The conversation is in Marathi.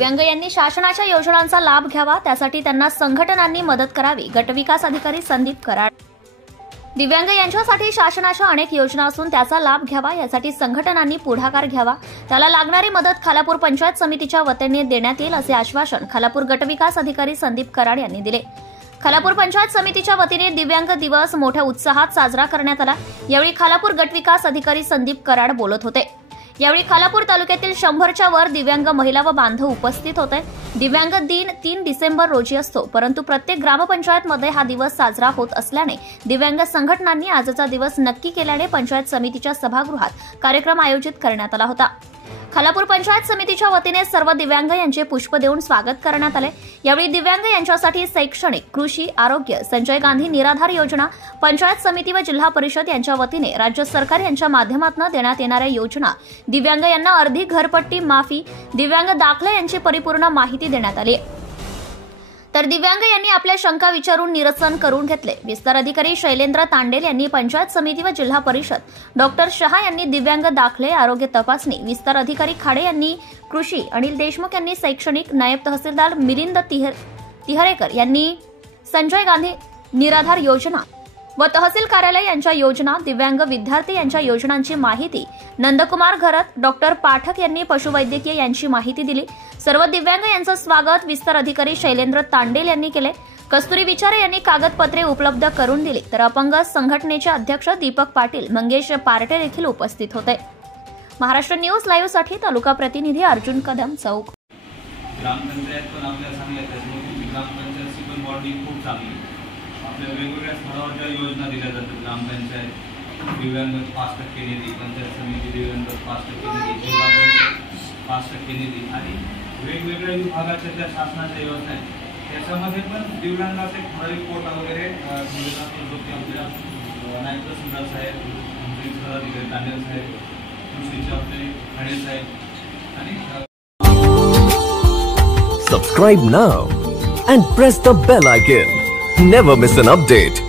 दिव्यांग यांनी शासनाच्या योजनांचा लाभ घ्यावा, त्यासाठी त्यांना संघटनांनी मदत करावी. गटविकास अधिकारी संदीप कराड. दिव्यांग यांच्यासाठी शासनाच्या अनेक योजना असून त्याचा लाभ घ्यावा, यासाठी संघटनांनी पुढाकार घ्यावा. त्याला लागणारी मदत खालापूर पंचायत समितीच्या वतीने देण्यात येईल, असे आश्वासन खालापूर गटविकास अधिकारी संदीप कराड यांनी दिले. खालापूर पंचायत समितीच्या वतीने दिव्यांग दिवस मोठ्या उत्साहात साजरा करण्यात आला. यावेळी खालापूर गटविकास अधिकारी संदीप कराड बोलत होते. यावेळी खालापूर तालुक्यातील 100च्या वर दिव्यांग महिला व बांधव उपस्थित होते. दिव्यांग दिन 3 डिसेंबर रोजी असतो, परंतु प्रत्येक ग्रामपंचायतमध्ये हा दिवस साजरा होत असल्याने दिव्यांग संघटनांनी आजचा दिवस नक्की केल्याने पंचायत समितीच्या सभागृहात कार्यक्रम आयोजित करण्यात आला होता. खालापूर पंचायत समितीच्या वतीने सर्व दिव्यांग यांचे पुष्प देऊन स्वागत करण्यात आले. यावेळी दिव्यांग यांच्यासाठी शैक्षणिक, कृषी, आरोग्य, संजय गांधी निराधार योजना, पंचायत समिती व जिल्हा परिषद यांच्या वतीने राज्य सरकार यांच्या माध्यमातून देण्यात येणाऱ्या योजना, दिव्यांग यांना अर्धी घरपट्टी माफी, दिव्यांग दाखले यांची परिपूर्ण माहिती देण्यात आली. तर दिव्यांग यांनी आपल्या शंका विचारून निरसन करून घेतले. विस्तार अधिकारी शैलेंद्र तांडेल यांनी पंचायत समिती व जिल्हा परिषद, डॉक्टर शहा यांनी दिव्यांग दाखले, आरोग्य तपासणी, विस्तार अधिकारी खाडे यांनी कृषी, अनिल देशमुख यांनी शैक्षणिक, नायब तहसीलदार मिलिंद तिहरेकर यांनी संजय गांधी निराधार योजना व तहसील कार्यालय यांच्या योजना, दिव्यांग विद्यार्थी यांच्या योजनांची माहिती नंदकुमार घरत, डॉक्टर पाठक यांनी पशुवैद्यकीय यांची माहिती दिली. सर्व दिव्यांग यांचं स्वागत विस्तार अधिकारी शैलेंद्र तांडेल यांनी केले. कस्तुरी विचारे यांनी कागदपत्रे उपलब्ध करून दिली. तर अपंग संघटनेचे अध्यक्ष दीपक पाटील, मंगेश पार्टे देखील उपस्थित होते. महाराष्ट्र न्यूज लाईव्ह साठी तालुका प्रतिनिधी अर्जुन कदम, चौक. ग्रामपंचायत पण आपल्या चांगल्या आहेत. ग्रामपंचायतची पण बॉडी खूप चांगली. आपल्या वेगवेगळ्या स्तरावरच्या योजना दिल्या जातात. ग्रामपंचायत दिव्यांग 5% निधी, पंचायत समिती दिव्यांग 5% निधी, जिल्हा परिषद 5% निधी आणि वेगवेगळ्या विभागाच्या ज्या शासनाच्या योजना आहेत त्याच्यामध्ये पण दिव्यांगाचे ठराविक कोटा वगैरे दिलेला असतो, जो की आपल्या नायब तहसीलदार साहेब, विस्तार अधिकारी तांडेल साहेब, कृषीचे आपले खाडे साहेब आणि Subscribe now and press the bell icon. Never miss an update.